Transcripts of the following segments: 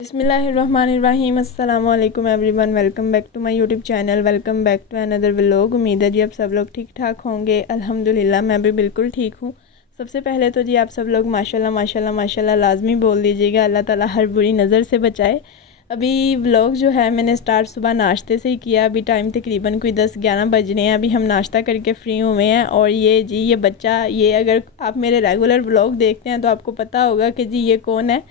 बिस्मिल्लाहिर्रहमानिर्रहीम। अस्सलाम वालेकुम everyone, welcome back to my YouTube channel, welcome back to another vlog. उम्मीद है जी आप सब लोग ठीक ठाक होंगे। अल्हम्दुलिल्लाह मैं भी बिल्कुल ठीक हूँ। सबसे पहले तो जी आप सब लोग माशाल्लाह माशाल्लाह माशाल्लाह लाजमी बोल दीजिएगा, अल्लाह ताला हर बुरी नज़र से बचाए। अभी व्लॉग जो है मैंने स्टार्ट सुबह नाश्ते से ही किया। अभी टाइम तकरीबन कोई 10-11 बज रहे हैं। अभी हम नाश्ता करके फ़्री हुए हैं। और ये जी ये बच्चा, ये अगर आप मेरे रेगुलर व्लॉग देखते हैं तो आपको पता होगा कि जी ये कौन है।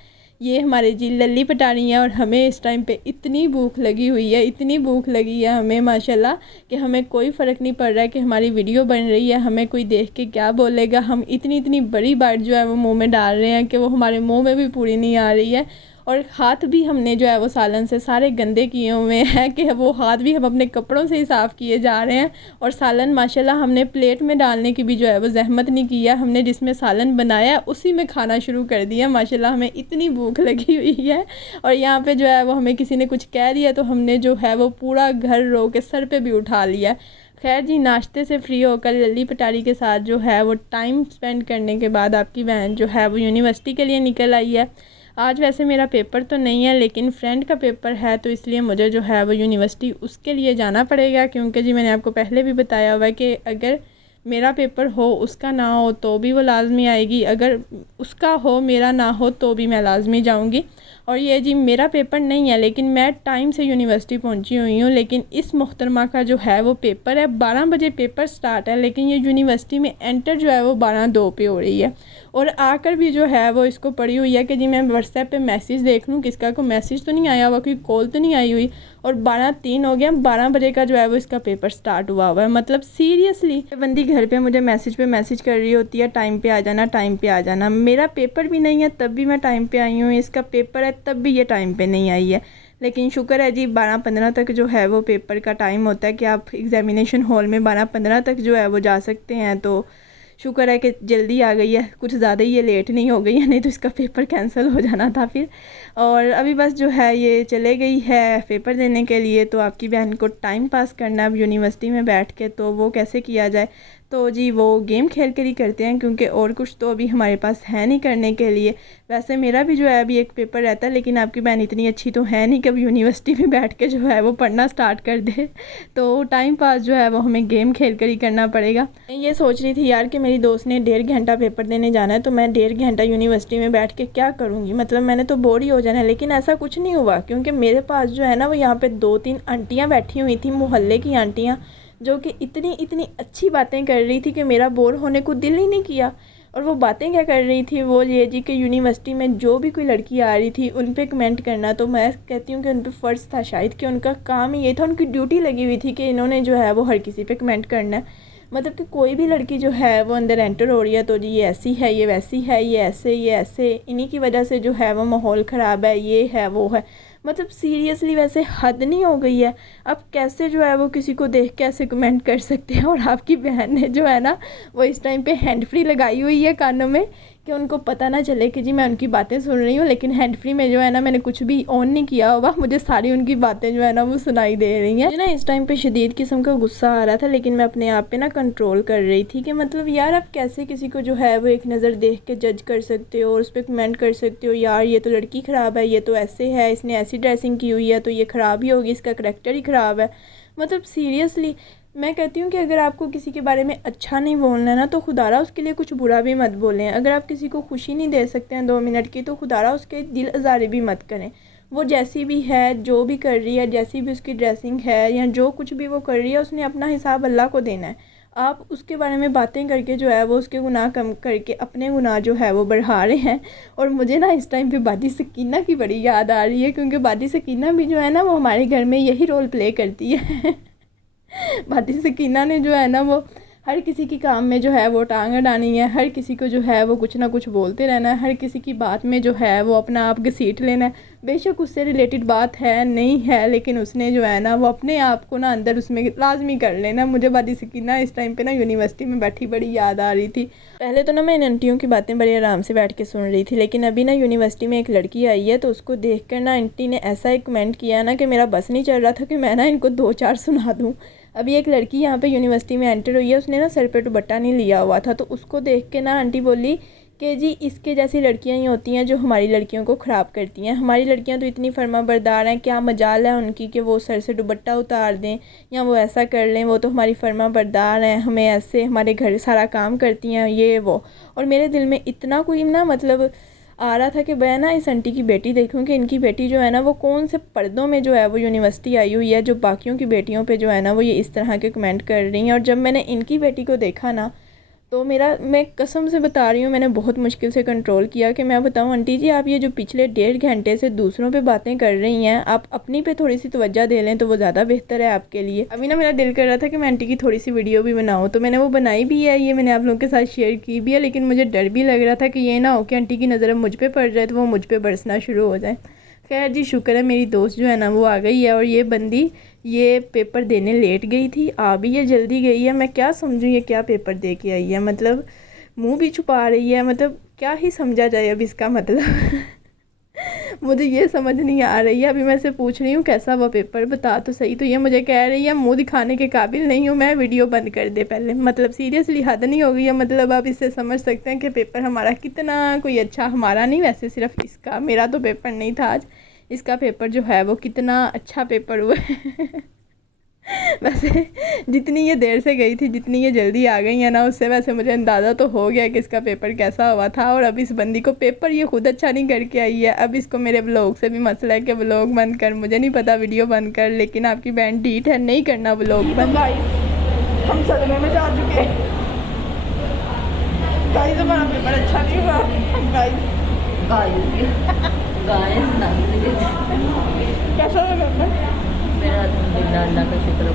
ये हमारे जी लल्ली पटारी हैं। और हमें इस टाइम पे इतनी भूख लगी हुई है, इतनी भूख लगी है हमें माशाल्लाह कि हमें कोई फ़र्क नहीं पड़ रहा है कि हमारी वीडियो बन रही है, हमें कोई देख के क्या बोलेगा। हम इतनी इतनी बड़ी बाइट जो है वो मुंह में डाल रहे हैं कि वो हमारे मुंह में भी पूरी नहीं आ रही है। और हाथ भी हमने जो है वो सालन से सारे गंदे किए हुए हैं कि वो हाथ भी हम अपने कपड़ों से ही साफ़ किए जा रहे हैं। और सालन माशाल्लाह हमने प्लेट में डालने की भी जो है वो जहमत नहीं किया, हमने जिसमें सालन बनाया उसी में खाना शुरू कर दिया। माशाल्लाह हमें इतनी भूख लगी हुई है। और यहाँ पे जो है वो हमें किसी ने कुछ कह दिया तो हमने जो है वो पूरा घर रो के सर पे भी उठा लिया। खैर जी, नाश्ते से फ्री होकर लल्ली पटारी के साथ जो है वो टाइम स्पेंड करने के बाद आपकी बहन जो है वो यूनिवर्सिटी के लिए निकल आई है। आज वैसे मेरा पेपर तो नहीं है लेकिन फ्रेंड का पेपर है, तो इसलिए मुझे जो है वो यूनिवर्सिटी उसके लिए जाना पड़ेगा। क्योंकि जी मैंने आपको पहले भी बताया हुआ है कि अगर मेरा पेपर हो उसका ना हो तो भी वो लाजमी आएगी, अगर उसका हो मेरा ना हो तो भी मैं लाजमी जाऊंगी। और ये जी मेरा पेपर नहीं है लेकिन मैं टाइम से यूनिवर्सिटी पहुंची हुई हूँ। लेकिन इस मुहतरमा का जो है वो पेपर है 12 बजे पेपर स्टार्ट है, लेकिन ये यूनिवर्सिटी में एंटर जो है वो 12:02 पे हो रही है। और आकर भी जो है वो इसको पड़ी हुई है कि जी मैं व्हाट्सएप पे मैसेज देख लूँ किसका को मैसेज तो नहीं आया हुआ, कोई कॉल तो नहीं आई हुई। और 12:03 हो गया, 12 बजे का जो है वो इसका पेपर स्टार्ट हुआ हुआ है। मतलब सीरियसली बंदी घर पे मुझे मैसेज कर रही होती है टाइम पे आ जाना, टाइम पे आ जाना। मेरा पेपर भी नहीं है तब भी मैं टाइम पे आई हूँ, इसका पेपर है तब भी ये टाइम पे नहीं आई है। लेकिन शुक्र है जी 12:15 तक जो है वो पेपर का टाइम होता है कि आप एग्ज़ामिनेशन हॉल में 12:15 तक जो है वो जा सकते हैं। तो शुक्र है कि जल्दी आ गई है, कुछ ज़्यादा ही ये लेट नहीं हो गई है, नहीं तो इसका पेपर कैंसिल हो जाना था फिर। और अभी बस जो है ये चले गई है पेपर देने के लिए। तो आपकी बहन को टाइम पास करना है अब यूनिवर्सिटी में बैठ के, तो वो कैसे किया जाए। तो जी वो गेम खेल कर ही करते हैं क्योंकि और कुछ तो अभी हमारे पास है नहीं करने के लिए। वैसे मेरा भी जो है अभी एक पेपर रहता है, लेकिन आपकी बहन इतनी अच्छी तो है नहीं कि अब यूनिवर्सिटी में बैठ के जो है वो पढ़ना स्टार्ट कर दे। तो टाइम पास जो है वो हमें गेम खेल कर ही करना पड़ेगा। मैं ये सोच रही थी यार कि मेरी दोस्त ने 1.5 घंटा पेपर देने जाना है, तो मैं 1.5 घंटा यूनिवर्सिटी में बैठ के क्या करूँगी, मतलब मैंने तो बोर ही हो जाना है। लेकिन ऐसा कुछ नहीं हुआ क्योंकि मेरे पास जो है ना वो यहाँ पे 2-3 आंटियाँ बैठी हुई थी, मोहल्ले की आंटियाँ, जो कि इतनी इतनी अच्छी बातें कर रही थी कि मेरा बोर होने को दिल ही नहीं किया। और वो बातें क्या कर रही थी, वो ये जी कि यूनिवर्सिटी में जो भी कोई लड़की आ रही थी उन पे कमेंट करना। तो मैं कहती हूँ कि उन पे फ़र्ज़ था शायद, कि उनका काम ही ये था, उनकी ड्यूटी लगी हुई थी कि इन्होंने जो है वो हर किसी पे कमेंट करना है। मतलब कि कोई भी लड़की जो है वो अंदर एंटर हो रही है तो जी ये ऐसी है, ये वैसी है, ये ऐसे, इन्हीं की वजह से जो है वो माहौल ख़राब है, ये है वो है। मतलब सीरियसली वैसे हद नहीं हो गई है। अब कैसे जो है वो किसी को देख के ऐसे कमेंट कर सकते हैं। और आपकी बहन ने जो है ना वो इस टाइम पे हैंड फ्री लगाई हुई है कानों में कि उनको पता ना चले कि जी मैं उनकी बातें सुन रही हूँ। लेकिन हैंड फ्री में जो है ना मैंने कुछ भी ऑन नहीं किया हुआ, मुझे सारी उनकी बातें जो है ना वो सुनाई दे रही हैं। मुझे ना इस टाइम पे शदीद किस्म का गुस्सा आ रहा था, लेकिन मैं अपने आप पे ना कंट्रोल कर रही थी कि मतलब यार आप कैसे किसी को जो है वो एक नज़र देख के जज कर सकते हो और उस पर कमेंट कर सकते हो, यार ये तो लड़की ख़राब है, ये तो ऐसे है, इसने ऐसी ड्रेसिंग की हुई है तो ये ख़राब ही होगी, इसका करैक्टर ही ख़राब है। मतलब सीरियसली मैं कहती हूँ कि अगर आपको किसी के बारे में अच्छा नहीं बोलना है ना तो खुदारा उसके लिए कुछ बुरा भी मत बोलें। अगर आप किसी को खुशी नहीं दे सकते हैं 2 मिनट की तो खुदारा उसके दिल आज़ारी भी मत करें। वो जैसी भी है, जो भी कर रही है, जैसी भी उसकी ड्रेसिंग है या जो कुछ भी वो कर रही है, उसने अपना हिसाब अल्लाह को देना है। आप उसके बारे में बातें करके जो है वो उसके गुनाह कम करके अपने गुनाह जो है वो बढ़ा रहे हैं। और मुझे ना इस टाइम पे बादी सकीना की बड़ी याद आ रही है क्योंकि बादी सकीना भी जो है ना वो हमारे घर में यही रोल प्ले करती है। बादी सकीना ने जो है ना वो हर किसी की काम में जो है वो टांग अड़ानी है, हर किसी को जो है वो कुछ ना कुछ बोलते रहना है, हर किसी की बात में जो है वो अपना आप घसीट लेना है। बेशक उससे रिलेटेड बात है नहीं है, लेकिन उसने जो है ना वो अपने आप को ना अंदर उसमें लाजमी कर लेना। मुझे बादी सकीना इस टाइम पे ना यूनिवर्सिटी में बैठी बड़ी याद आ रही थी। पहले तो ना मैं इन आंटियों की बातें बड़े आराम से बैठ के सुन रही थी, लेकिन अभी ना यूनिवर्सिटी में एक लड़की आई है तो उसको देख कर ना आंटी ने ऐसा एक कमेंट किया ना कि मेरा बस नहीं चल रहा था कि मैं ना इनको 2-4 सुना दूँ। अभी एक लड़की यहाँ पे यूनिवर्सिटी में एंटर हुई है, उसने ना सर पे दुपट्टा नहीं लिया हुआ था, तो उसको देख के ना आंटी बोली कि जी इसके जैसी लड़कियां ही होती हैं जो हमारी लड़कियों को ख़राब करती हैं। हमारी लड़कियां तो इतनी फर्माबरदार हैं, क्या मजाल है उनकी कि वो सर से दुपट्टा उतार दें या वो ऐसा कर लें। वो तो हमारी फर्माबरदार हैं, हमें ऐसे हमारे घर सारा काम करती हैं ये वो। और मेरे दिल में इतना कोई ना मतलब आ रहा था कि मैं ना इस आंटी की बेटी देखूं कि इनकी बेटी जो है ना वो कौन से पर्दों में जो है वो यूनिवर्सिटी आई हुई है, जो बाकियों की बेटियों पे जो है ना वो ये इस तरह के कमेंट कर रही हैं। और जब मैंने इनकी बेटी को देखा ना तो मैं कसम से बता रही हूँ, मैंने बहुत मुश्किल से कंट्रोल किया कि मैं बताऊँ आंटी जी आप ये जो पिछले 1.5 घंटे से दूसरों पे बातें कर रही हैं, आप अपनी पे थोड़ी सी तवज्जो दे लें तो वो ज़्यादा बेहतर है आपके लिए। अभी ना मेरा दिल कर रहा था कि मैं आंटी की थोड़ी सी वीडियो भी बनाऊँ, तो मैंने वो बनाई भी है, ये मैंने आप लोगों के साथ शेयर की भी है। लेकिन मुझे डर भी लग रहा था कि ये ना हो कि आंटी की नज़र मुझ पर पड़ जाए तो वो मुझ पर बरसना शुरू हो जाए। खैर जी शुक्र है मेरी दोस्त जो है ना वो आ गई है। और ये बंदी ये पेपर देने लेट गई थी, आ भी ये जल्दी गई है। मैं क्या समझूँ ये क्या पेपर दे के आई है, मतलब मुंह भी छुपा रही है, मतलब क्या ही समझा जाए अब इसका मतलब मुझे ये समझ नहीं आ रही है। अभी मैं से पूछ रही हूँ कैसा वो पेपर बता तो सही, तो ये मुझे कह रही है मुंह दिखाने के काबिल नहीं हूँ मैं, वीडियो बंद कर दे पहले। मतलब सीरियसली हद नहीं हो गई है। मतलब आप इससे समझ सकते हैं कि पेपर हमारा कितना कोई अच्छा, हमारा नहीं वैसे सिर्फ इसका, मेरा तो पेपर नहीं था आज, इसका पेपर जो है वो कितना अच्छा पेपर हुआ है वैसे जितनी ये देर से गई थी, जितनी ये जल्दी आ गई है ना, उससे वैसे मुझे अंदाज़ा तो हो गया कि इसका पेपर कैसा हुआ था। और अब इस बंदी को पेपर ये खुद अच्छा नहीं करके आई है। अब इसको मेरे व्लॉग से भी मसला है कि व्लॉग बंद कर, मुझे नहीं पता वीडियो बंद कर, लेकिन आपकी बहन ढीठ है, नहीं करना व्लॉग बंद। हम सदमे में जा चुके हैं गाइस, हमारा पेपर अच्छा नहीं हुआ कैसा हुआ पेपर? अल्लाह का शुक्र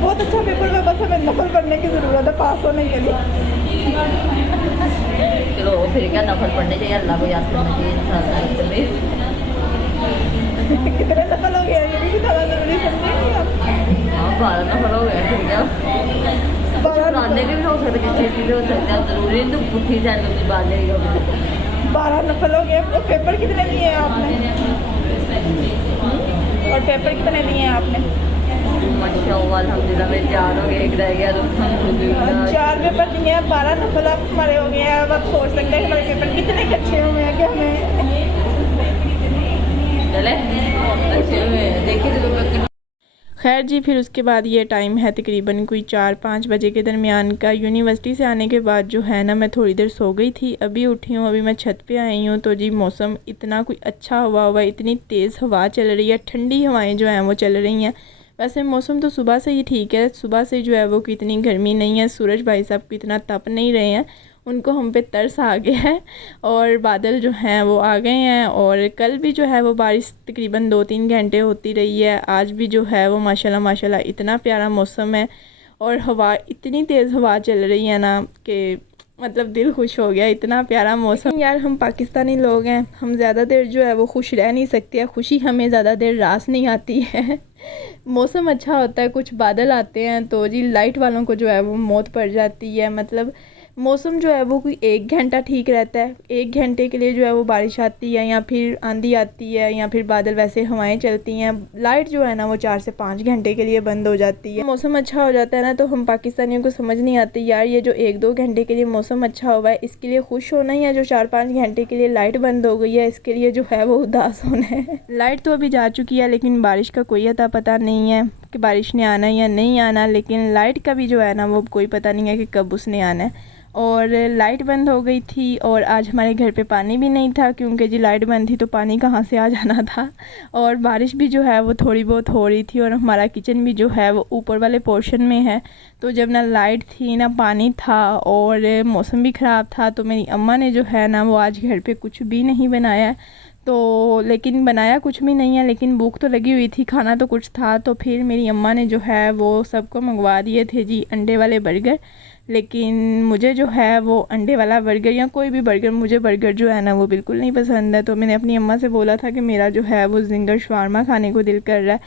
बहुत अच्छा पेपर है, बस हमें नकल करने की ज़रूरत है पास होने के लिए। चलो फिर क्या नफल पढ़ने चाहिए, अल्लाह को याद करना चाहिए इंसान। कितने नकल हो गया ये भी ज़्यादा ज़रूरी समझेंगे आप? हाँ 12 नफल हो गया, फिर क्या पुराने के भी हो सकते, किसी चीज़ भी हो सकते हैं, जरूरी तो पुठी जाए तो बात नहीं होगी। 12 नफल हो गए। और पेपर कितने दिए हैं आपने? और पेपर कितने दिए हैं आपने? माशाअल्लाह अल्हम्दुलिल्लाह मेरे 4 हो गए, एक रह गया तो 4 पेपर दिए हैं, 12 नफल आप हमारे हो गए हैं। अब आप सोच सकते हैं हमारे पेपर कितने अच्छे हुए हैं। क्या हमें चले अच्छे हुए देखिए तो। खैर जी फिर उसके बाद ये टाइम है तकरीबन कोई 4-5 बजे के दरमियान का। यूनिवर्सिटी से आने के बाद जो है ना मैं थोड़ी देर सो गई थी, अभी उठी हूँ, अभी मैं छत पे आई हूँ। तो जी मौसम इतना कोई अच्छा हुआ, इतनी तेज़ हवा चल रही है, ठंडी हवाएं जो हैं वो चल रही हैं। वैसे मौसम तो सुबह से ही ठीक है, सुबह से जो है वो कि इतनी गर्मी नहीं है, सूरज भाई साहब को इतना तप नहीं रहे हैं, उनको हम पे तरस आ गया है। और बादल जो हैं वो आ गए हैं। और कल भी जो है वो बारिश तकरीबन 2-3 घंटे होती रही है। आज भी जो है वो माशाल्लाह माशाल्लाह इतना प्यारा मौसम है। और हवा इतनी तेज़ हवा चल रही है ना कि मतलब दिल खुश हो गया, इतना प्यारा मौसम। यार हम पाकिस्तानी लोग हैं, हम ज़्यादा देर जो है वो खुश रह नहीं सकते, खुशी हमें ज़्यादा देर रास नहीं आती है मौसम अच्छा होता है, कुछ बादल आते हैं तो जी लाइट वालों को जो है वो मौत पड़ जाती है। मतलब मौसम जो है वो कोई 1 घंटा ठीक रहता है, 1 घंटे के लिए जो है वो बारिश आती है या फिर आंधी आती है या फिर बादल वैसे हवाएं चलती हैं। लाइट जो है ना वो 4 से 5 घंटे के लिए बंद हो जाती है। मौसम अच्छा हो जाता है ना तो हम पाकिस्तानियों को समझ नहीं आती यार, ये जो 1-2 घंटे के लिए मौसम अच्छा हुआ है इसके लिए खुश होना ही है, जो 4-5 घंटे के लिए लाइट बंद हो गई है इसके लिए जो है वो उदास होना है। लाइट तो अभी जा चुकी है लेकिन बारिश का कोई अता पता नहीं है कि बारिश ने आना या नहीं आना, लेकिन लाइट का भी जो है ना वो कोई पता नहीं है कि कब उसने आना है। और लाइट बंद हो गई थी और आज हमारे घर पे पानी भी नहीं था, क्योंकि जी लाइट बंद थी तो पानी कहाँ से आ जाना था। और बारिश भी जो है वो थोड़ी बहुत हो रही थी और हमारा किचन भी जो है वो ऊपर वाले पोर्शन में है। तो जब ना लाइट थी ना पानी था और मौसम भी ख़राब था तो मेरी अम्मा ने जो है ना वो आज घर पे कुछ भी नहीं बनाया। तो लेकिन बनाया कुछ भी नहीं है, लेकिन भूख तो लगी हुई थी, खाना तो कुछ था। तो फिर मेरी अम्मा ने जो है वो सबको मंगवा दिए थे जी अंडे वाले बर्गर। लेकिन मुझे जो है वो अंडे वाला बर्गर या कोई भी बर्गर, मुझे बर्गर जो है ना वो बिल्कुल नहीं पसंद है। तो मैंने अपनी अम्मा से बोला था कि मेरा जो है वो जिंगर शवारमा खाने को दिल कर रहा है,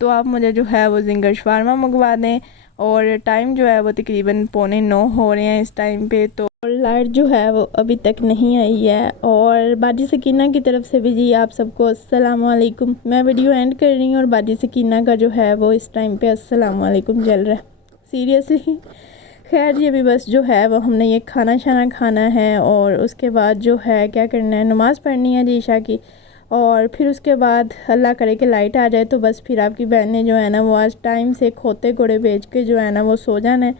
तो आप मुझे जो है वो जिंगर शवारमा मंगवा दें। और टाइम जो है वो तकरीबन 8:45 हो रहे हैं इस टाइम पे। तो लाइट जो है वो अभी तक नहीं आई है। और बाजी सकीना की तरफ से भी जी आप सबको अस्सलाम वालेकुम। मैं वीडियो एंड कर रही हूँ और बाजी सकीना का जो है वो इस टाइम पे अस्सलाम वालेकुम चल रहा है सीरियसली। खैर ये भी बस जो है वो हमने ये खाना शाना खाना है और उसके बाद जो है क्या करना है, नमाज़ पढ़नी है जी ईशा की। और फिर उसके बाद अल्लाह करे कि लाइट आ जाए तो बस फिर आपकी बहन ने जो है ना वो आज टाइम से खोते घोड़े भेज के जो है ना वो सो जाना है।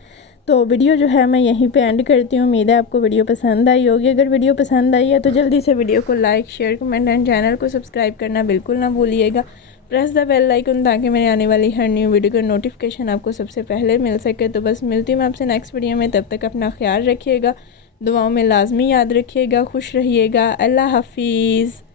तो वीडियो जो है मैं यहीं पे एंड करती हूँ। उम्मीद है आपको वीडियो पसंद आई होगी। अगर वीडियो पसंद आई है तो जल्दी से वीडियो को like share comment and channel को सब्सक्राइब करना बिल्कुल ना भूलिएगा। प्रेस द बेल आइकन ताकि मेरे आने वाली हर न्यू वीडियो का नोटिफिकेशन आपको सबसे पहले मिल सके। तो बस मिलती हूँ मैं आपसे नेक्स्ट वीडियो में। तब तक अपना ख्याल रखिएगा, दुआओं में लाजमी याद रखिएगा, खुश रहिएगा। अल्लाह हाफिज़।